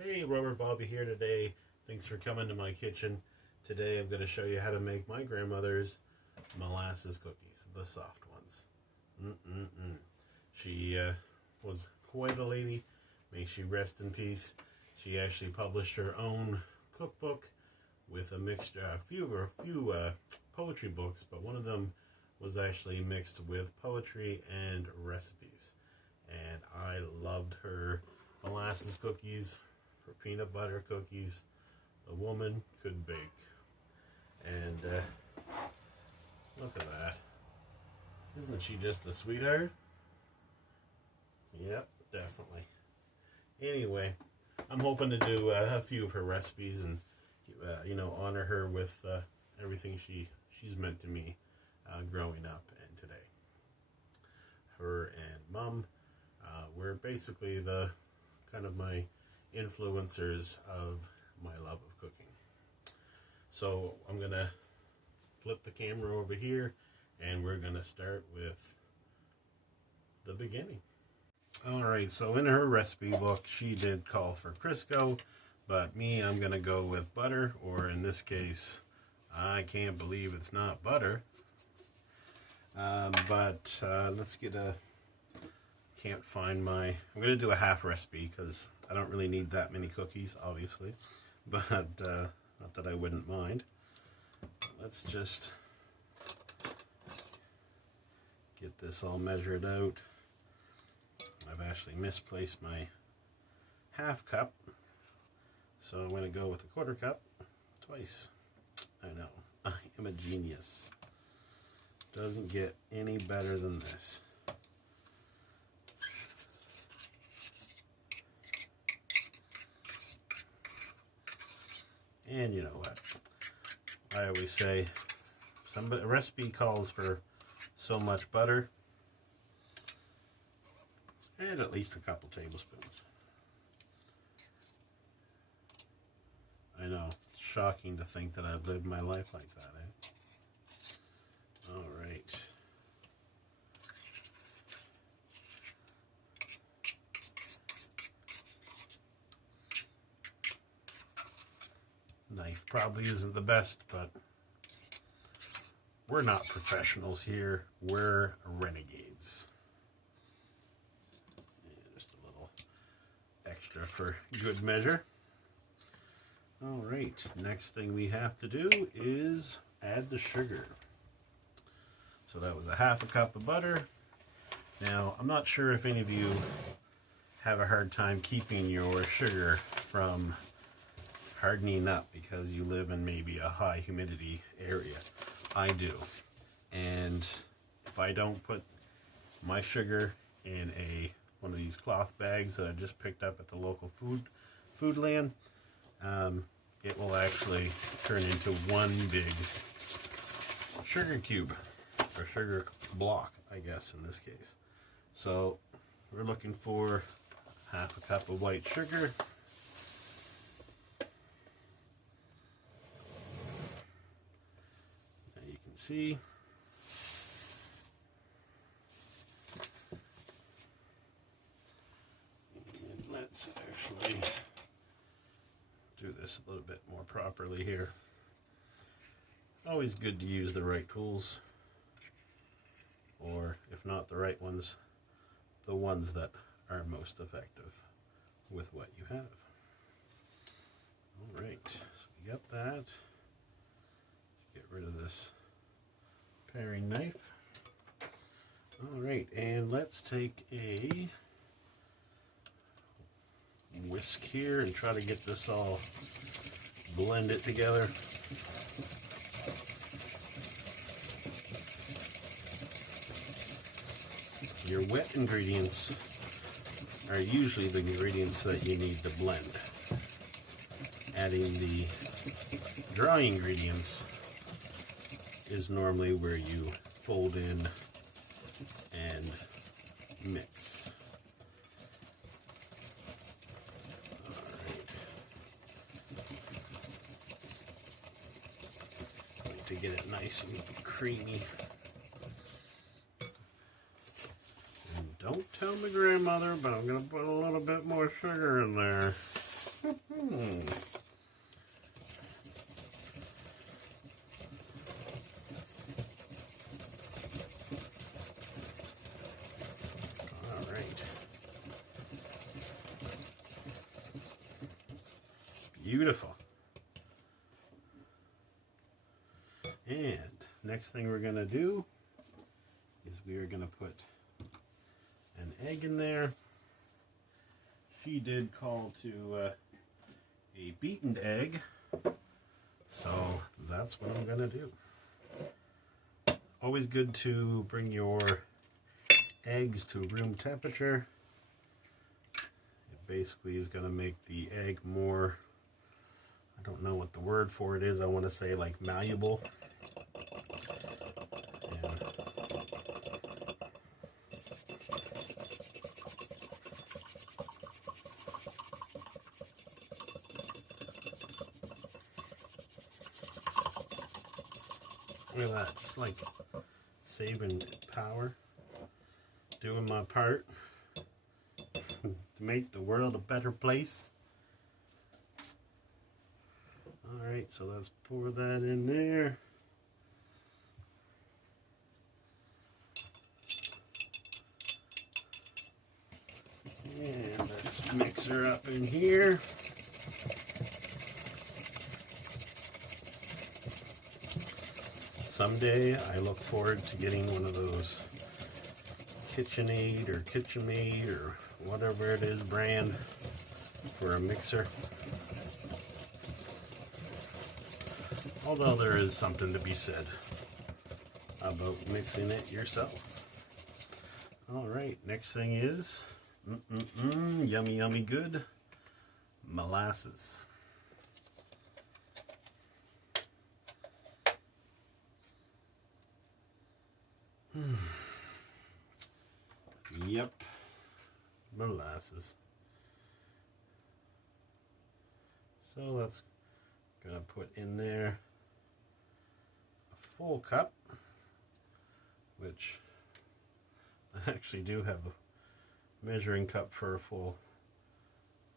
Hey, Robert Bobby here today. Thanks for coming to my kitchen. Today I'm going to show you how to make my grandmother's molasses cookies, the soft ones. She was quite a lady. May she rest in peace. She actually published her own cookbook with a mixture, a few poetry books, but one of them was actually mixed with poetry and recipes. And I loved her molasses cookies, her peanut butter cookies. The woman could bake. And look at that. Isn't she just a sweetheart? Yep, definitely. Anyway, I'm hoping to do a few of her recipes and honor her with everything she's meant to me growing up and today. Her and Mom were basically the kind of my influencers of my love of cooking. So I'm gonna flip the camera over here and we're gonna start with the beginning. Alright, so in her recipe book she did call for Crisco, but me, I'm gonna go with butter, or in this case I can't believe it's not butter. Let's get a, can't find my, I'm going to do a half recipe because I don't really need that many cookies, obviously, but not that I wouldn't mind. Let's just get this all measured out. I've actually misplaced my half cup, so I'm going to go with a quarter cup twice. I know, I am a genius. Doesn't get any better than this. And you know what? I always say, a recipe calls for so much butter, and at least a couple tablespoons. I know, it's shocking to think that I've lived my life like that, eh? All right. Knife probably isn't the best, but we're not professionals here. We're renegades. And just a little extra for good measure. All right, next thing we have to do is add the sugar. So that was a half a cup of butter. Now, I'm not sure if any of you have a hard time keeping your sugar from hardening up because you live in maybe a high humidity area. I do. And if I don't put my sugar in one of these cloth bags that I just picked up at the local food land, it will actually turn into one big sugar cube, or sugar block, I guess, in this case. So we're looking for half a cup of white sugar. Now you can see. And let's actually do this a little bit more properly here. Always good to use the right tools, or if not the right ones, the ones that are most effective with what you have. All right, so we got that. Let's get rid of this paring knife. All right, and let's take a whisk here and try to get this all blended together. Your wet ingredients are usually the ingredients that you need to blend. Adding the dry ingredients is normally where you fold in and mix. Alright. Like to get it nice and creamy. Don't tell my grandmother, but I'm going to put a little bit more sugar in there. Beautiful. And next thing we're going to do is we are going to put an egg in there. She did call to a beaten egg, so that's what I'm going to do. Always good to bring your eggs to room temperature. It basically is going to make the egg more, I don't know what the word for it is, I want to say like malleable. Look at that, just like saving power, doing my part to make the world a better place. Alright, so let's pour that in there. And let's mix her up in here. Someday I look forward to getting one of those KitchenAid or KitchenMaid or whatever it is brand for a mixer. Although there is something to be said about mixing it yourself. Alright, next thing is yummy, yummy good molasses. Yep, molasses. So let's gonna put in there a full cup, which I actually do have a measuring cup for a full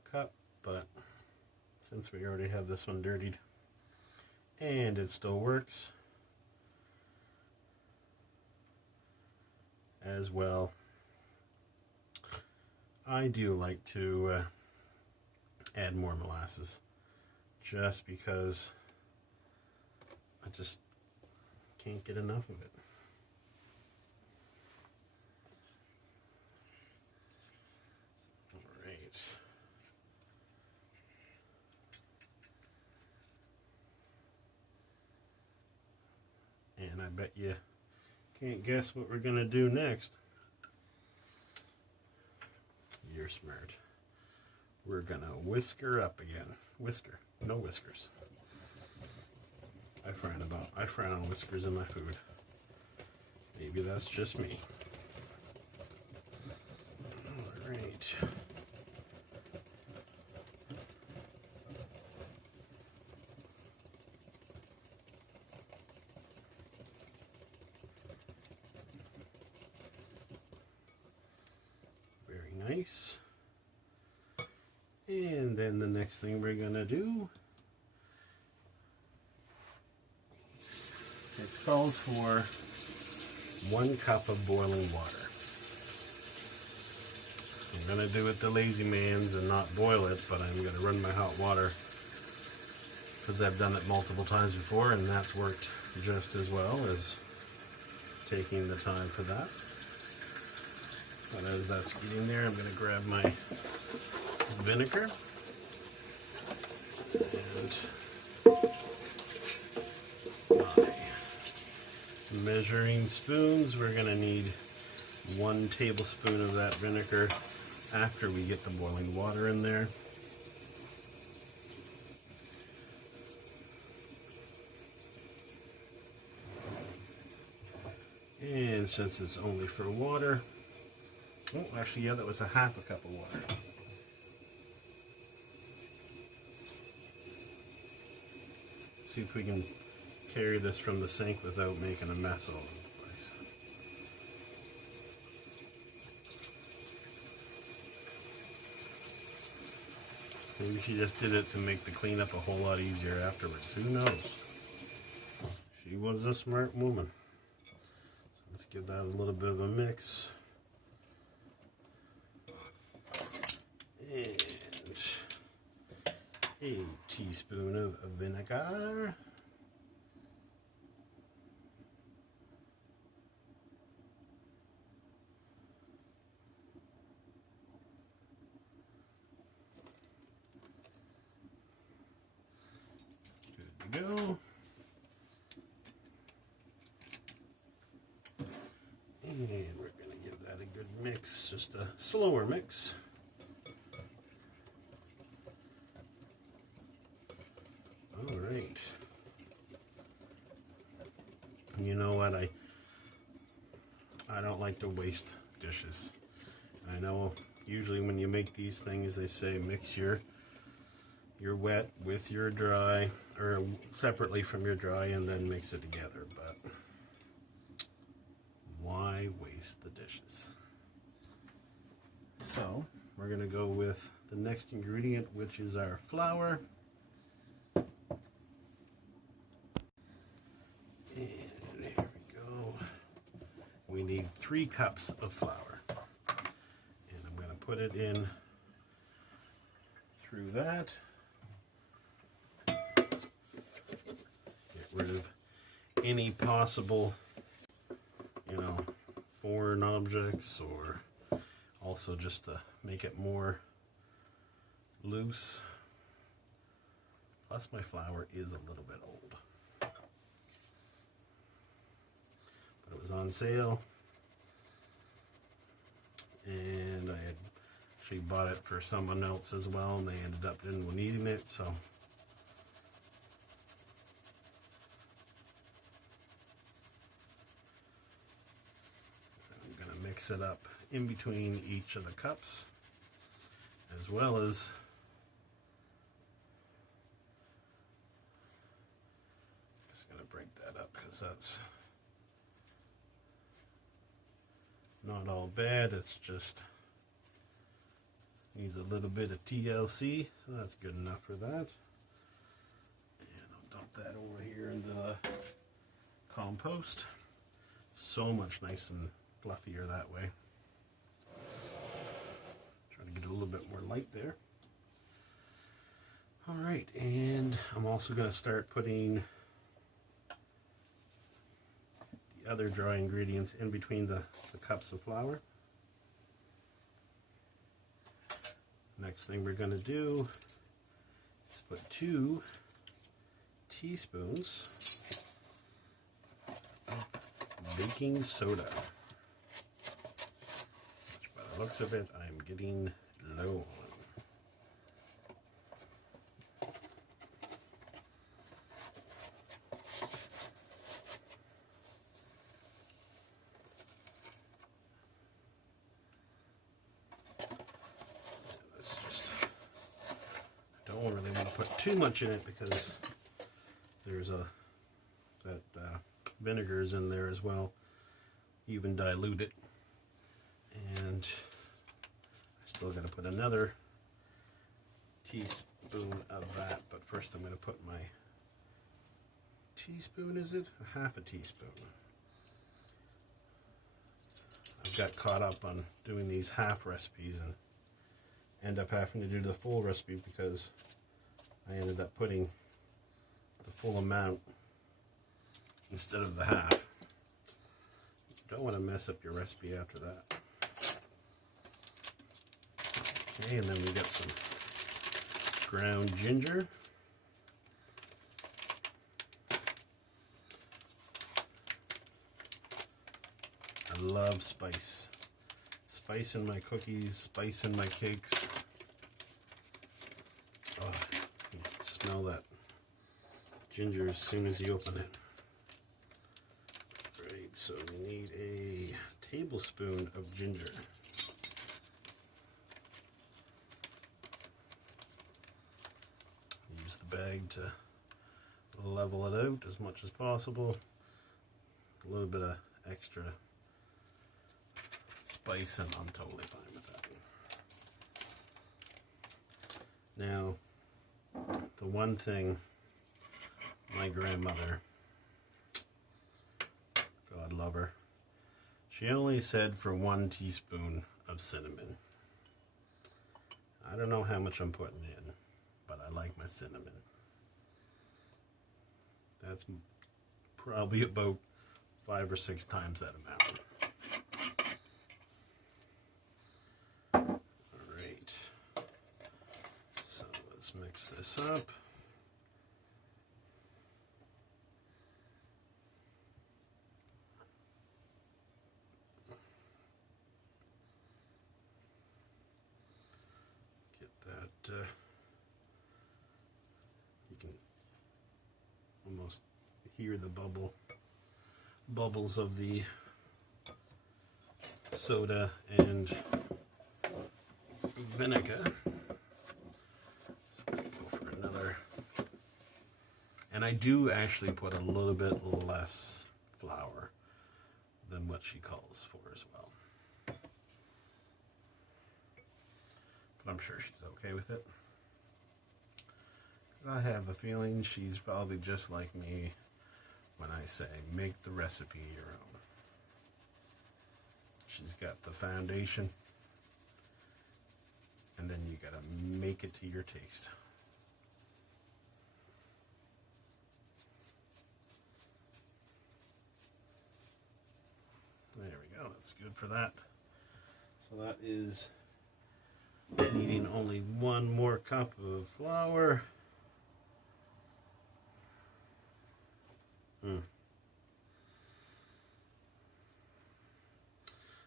cup, but since we already have this one dirtied and it still works as well, I do like to add more molasses just because I just can't get enough of it. All right. And I bet you can't guess what we're going to do next. You're smart. We're going to whisk her up again. Whisker, no whiskers. I frown on whiskers in my food. Maybe that's just me. All right. Very nice. And then the next thing we're gonna do, it calls for 1 cup of boiling water. I'm gonna do it the lazy man's and not boil it, but I'm gonna run my hot water because I've done it multiple times before and that's worked just as well as taking the time for that. But as that's getting there, I'm gonna grab my vinegar and my measuring spoons. We're going to need 1 tablespoon of that vinegar after we get the boiling water in there. And since it's only for water, oh, actually, yeah, that was a half a cup of water. See if we can carry this from the sink without making a mess all over the place. Maybe she just did it to make the cleanup a whole lot easier afterwards. Who knows? She was a smart woman. So let's give that a little bit of a mix. a teaspoon of vinegar. Good to go. And we're going to give that a good mix, just a slower mix. All right. And you know what? I don't like to waste dishes. I know usually when you make these things, they say mix your wet with your dry, or separately from your dry, and then mix it together. But why waste the dishes? So we're going to go with the next ingredient, which is our flour. And there we go. We need 3 cups of flour. And I'm going to put it in through that. Get rid of any possible, foreign objects, or also just to make it more loose. Plus my flour is a little bit old. But it was on sale. And I had actually bought it for someone else as well, and they ended up needing it, so I'm going to mix it up in between each of the cups, as well as just going to break that up because that's not all bad. It's just needs a little bit of TLC, so that's good enough for that. And I'll dump that over here into the compost. So much nice and fluffier that way. Trying to get a little bit more light there. All right, and I'm also going to start putting the other dry ingredients in between the cups of flour. Next thing we're going to do is put 2 teaspoons of baking soda. Which, by the looks of it, I'm getting low on. Don't really want to put too much in it because there's that vinegar's in there as well, even diluted. And I still got to put another teaspoon of that, but first I'm going to put my teaspoon, is it? Half a teaspoon. I've got caught up on doing these half recipes and end up having to do the full recipe because I ended up putting the full amount instead of the half. Don't want to mess up your recipe after that. Okay, and then we got some ground ginger. I love spice. Spice in my cookies, spice in my cakes. Oh, you can smell that ginger as soon as you open it. Right, so we need a tablespoon of ginger. Use the bag to level it out as much as possible. A little bit of extra spice and I'm totally fine with that. Now, the one thing my grandmother, God love her, she only said for 1 teaspoon of cinnamon. I don't know how much I'm putting in, but I like my cinnamon. That's probably about 5 or 6 times that amount. Alright, so let's mix this up. Get that, you can almost hear the bubbles of the soda and vinegar. So go for another. And I do actually put a little bit less flour than what she calls for as well. But I'm sure she's okay with it. Because I have a feeling she's probably just like me when I say make the recipe your own. She's got the foundation, and then you gotta make it to your taste. There we go, that's good for that. So that is needing only 1 more cup of flour.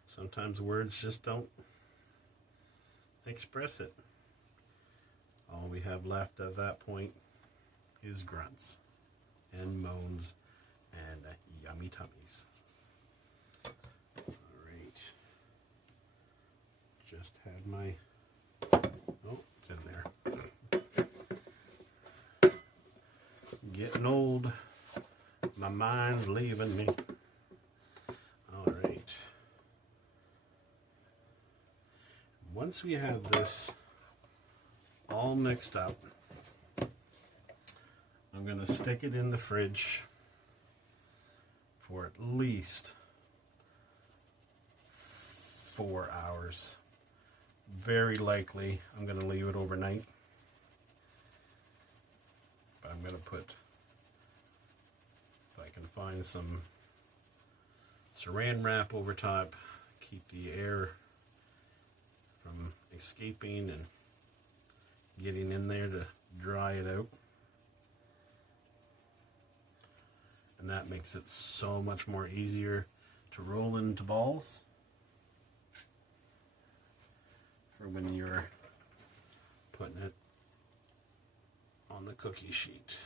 Sometimes words just don't express it. All we have left at that point is grunts and moans and yummy tummies. Alright. Just had my... Oh, it's in there. Getting old. My mind's leaving me. Alright. Once we have this all mixed up, I'm going to stick it in the fridge for at least 4 hours. Very likely I'm going to leave it overnight. But I'm going to put, if I can find some saran wrap over top, keep the air from escaping and getting in there to dry it out. And that makes it so much more easier to roll into balls for when you're putting it on the cookie sheet.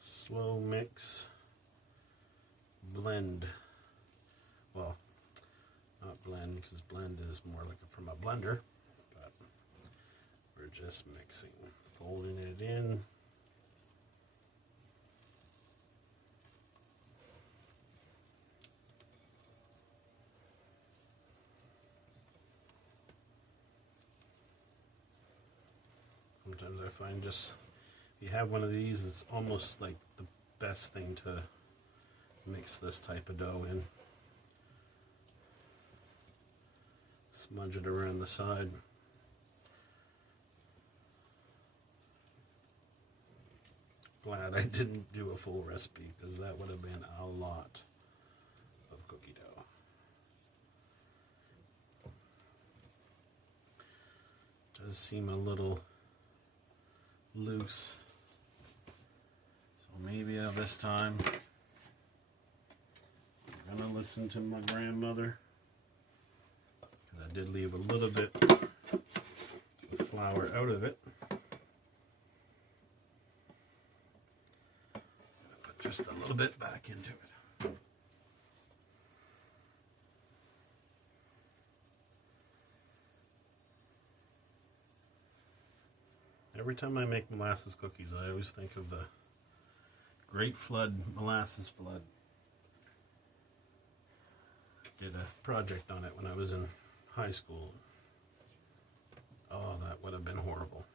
Slow mix, blend. Well, not blend, because blend is more like from a blender, but we're just mixing, folding it in. Sometimes I find just, if you have one of these, it's almost like the best thing to mix this type of dough in. Smudge it around the side. Glad I didn't do a full recipe, because that would have been a lot of cookie dough. Does seem a little loose, so maybe this time I'm gonna listen to my grandmother, because I did leave a little bit of flour out of it. Put just a little bit back into it. Every time I make molasses cookies, I always think of the Great Flood, molasses flood. Did a project on it when I was in high school. Oh, that would have been horrible.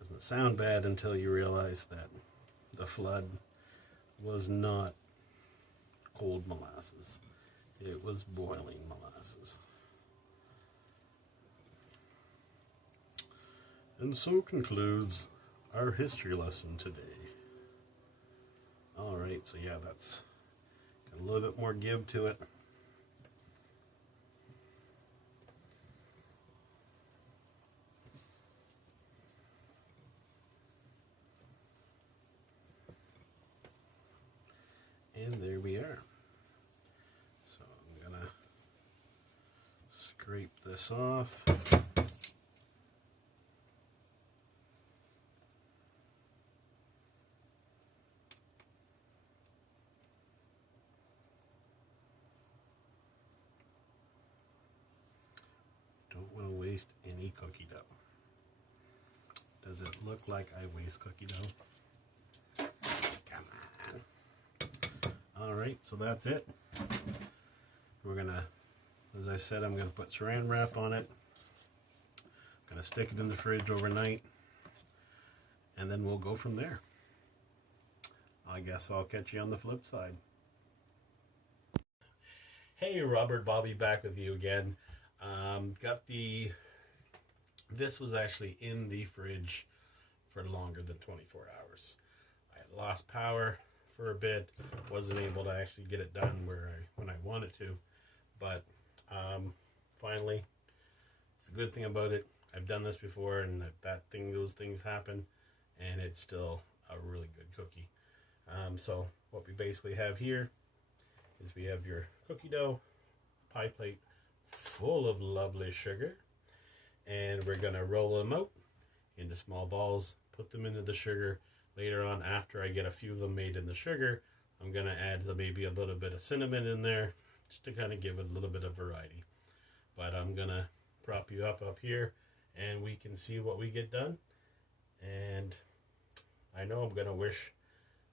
Does Doesn't sound bad until you realize that the flood was not cold molasses. It was boiling molasses. And so concludes our history lesson today. Alright, so yeah, that's got a little bit more give to it. And there we are. So I'm gonna scrape this off. Don't want to waste any cookie dough. Does it look like I waste cookie dough? Come on. Alright, so that's it. We're gonna, as I said, I'm gonna put saran wrap on it. Gonna stick it in the fridge overnight. And then we'll go from there. I guess I'll catch you on the flip side. Hey, Robert Bobby back with you again. This was actually in the fridge for longer than 24 hours. I had lost power for a bit, wasn't able to actually get it done when I wanted to, but finally, the good thing about it, I've done this before, and those things happen, and it's still a really good cookie. So what we basically have here is we have your cookie dough, pie plate full of lovely sugar, and we're going to roll them out into small balls, put them into the sugar. Later on, after I get a few of them made in the sugar, I'm going to add maybe a little bit of cinnamon in there just to kind of give it a little bit of variety. But I'm going to prop you up here, and we can see what we get done. And I know I'm going to wish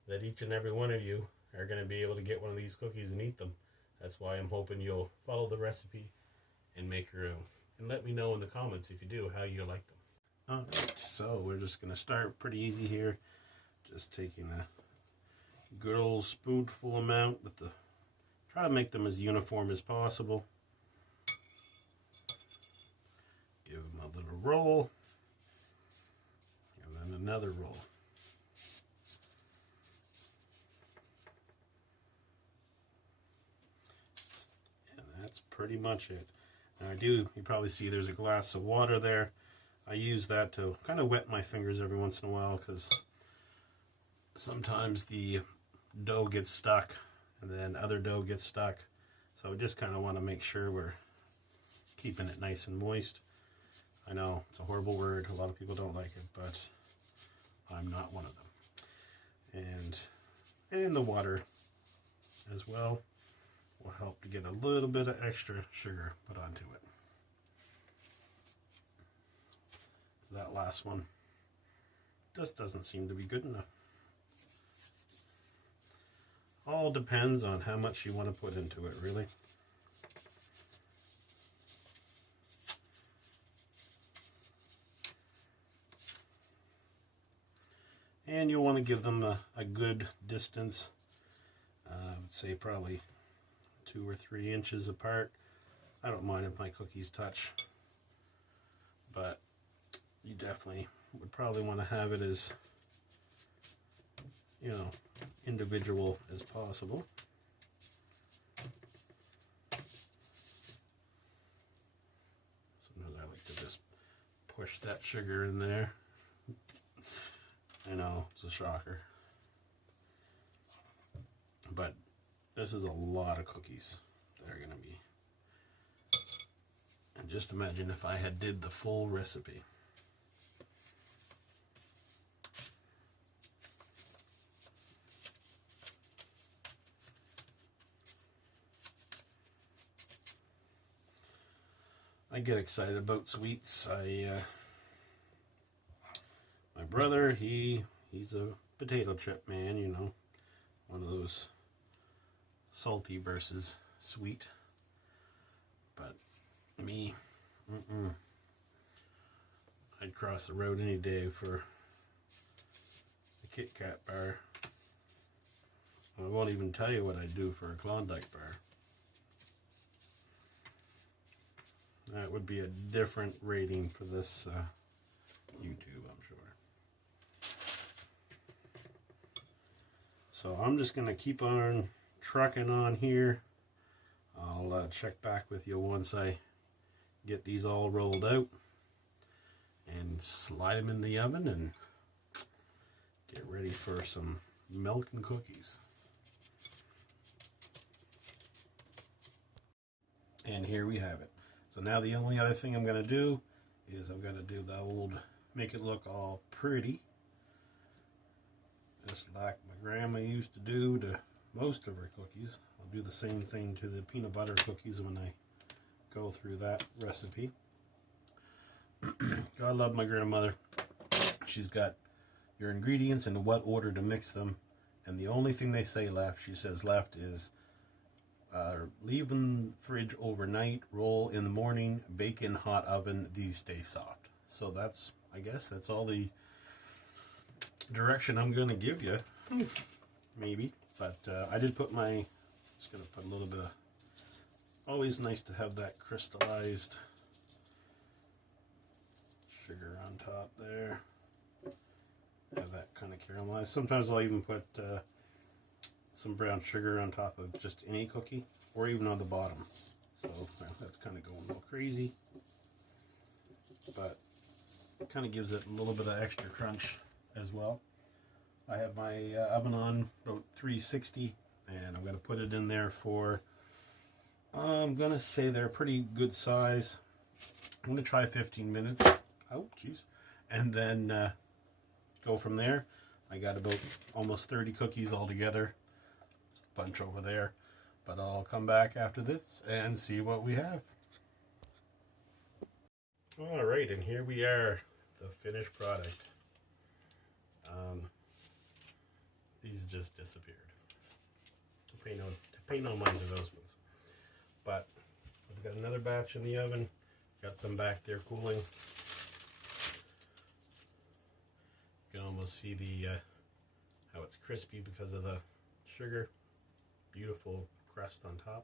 that each and every one of you are going to be able to get one of these cookies and eat them. That's why I'm hoping you'll follow the recipe and make your own. And let me know in the comments if you do how you like them. Alright, so we're just going to start pretty easy here. Just taking a good old spoonful amount try to make them as uniform as possible. Give them a little roll. And then another roll. And that's pretty much it. Now you probably see there's a glass of water there. I use that to kind of wet my fingers every once in a while because sometimes the dough gets stuck and then other dough gets stuck. So I just kind of want to make sure we're keeping it nice and moist. I know it's a horrible word. A lot of people don't like it, but I'm not one of them. And the water as well will help to get a little bit of extra sugar put onto it. So that last one just doesn't seem to be good enough. All depends on how much you want to put into it, really. And you'll want to give them a good distance. I would say probably 2 or 3 inches apart. I don't mind if my cookies touch, but you definitely would probably want to have it as, individual as possible. Sometimes I like to just push that sugar in there. I know, it's a shocker. But this is a lot of cookies that are going to be. And just imagine if I had did the full recipe. I get excited about sweets. My brother, he's a potato chip man, one of those salty versus sweet. But me, I'd cross the road any day for Kit Kat bar. I won't even tell you what I do for a Klondike bar. That would be a different rating for this YouTube, I'm sure. So I'm just going to keep on trucking on here. I'll check back with you once I get these all rolled out and slide them in the oven and get ready for some milk and cookies. And here we have it. So now the only other thing I'm going to do is I'm going to do the old, make it look all pretty, just like my grandma used to do to most of her cookies. I'll do the same thing to the peanut butter cookies when I go through that recipe. God love my grandmother. She's got your ingredients and what order to mix them, and the only thing they say left, she says left, is leave in fridge overnight, roll in the morning, bake in hot oven, these stay soft. So that's, I guess that's all the direction I'm going to give you. Maybe. But I did put my, just going to put a little bit of, always nice to have that crystallized sugar on top there. Have that kind of caramelized. Sometimes I'll even put some brown sugar on top of just any cookie, or even on the bottom. So that's kind of going a little crazy, but it kind of gives it a little bit of extra crunch as well. I have my oven on about 360, and I'm going to put it in there for, I'm going to say they're pretty good size. I'm going to try 15 minutes. Oh, jeez. And then go from there. I got about almost 30 cookies all together. Bunch over there, but I'll come back after this and see what we have. All right, and here we are, the finished product. These just disappeared. Pay no mind to those ones. But I've got another batch in the oven. Got some back there cooling. You can almost see the how it's crispy because of the sugar. Beautiful crust on top,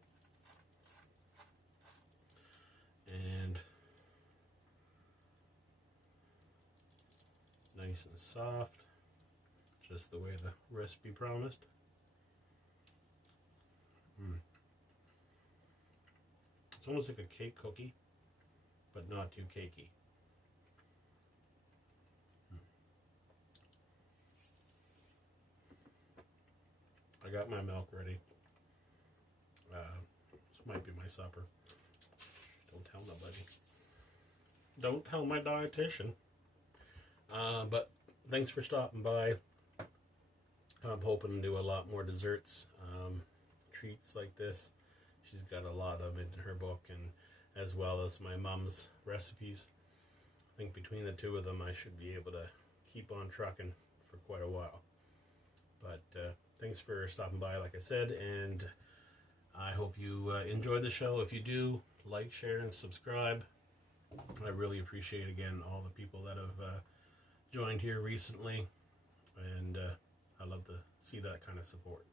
and nice and soft, just the way the recipe promised. It's almost like a cake cookie, but not too cakey. I got my milk ready. This might be my supper. Don't tell nobody. Don't tell my dietitian. But thanks for stopping by. I'm hoping to do a lot more desserts, treats like this. She's got a lot of it in her book, and as well as my mom's recipes. I think between the two of them, I should be able to keep on trucking for quite a while. But thanks for stopping by, like I said, and I hope you enjoyed the show. If you do, like, share, and subscribe. I really appreciate, again, all the people that have joined here recently, and I love to see that kind of support.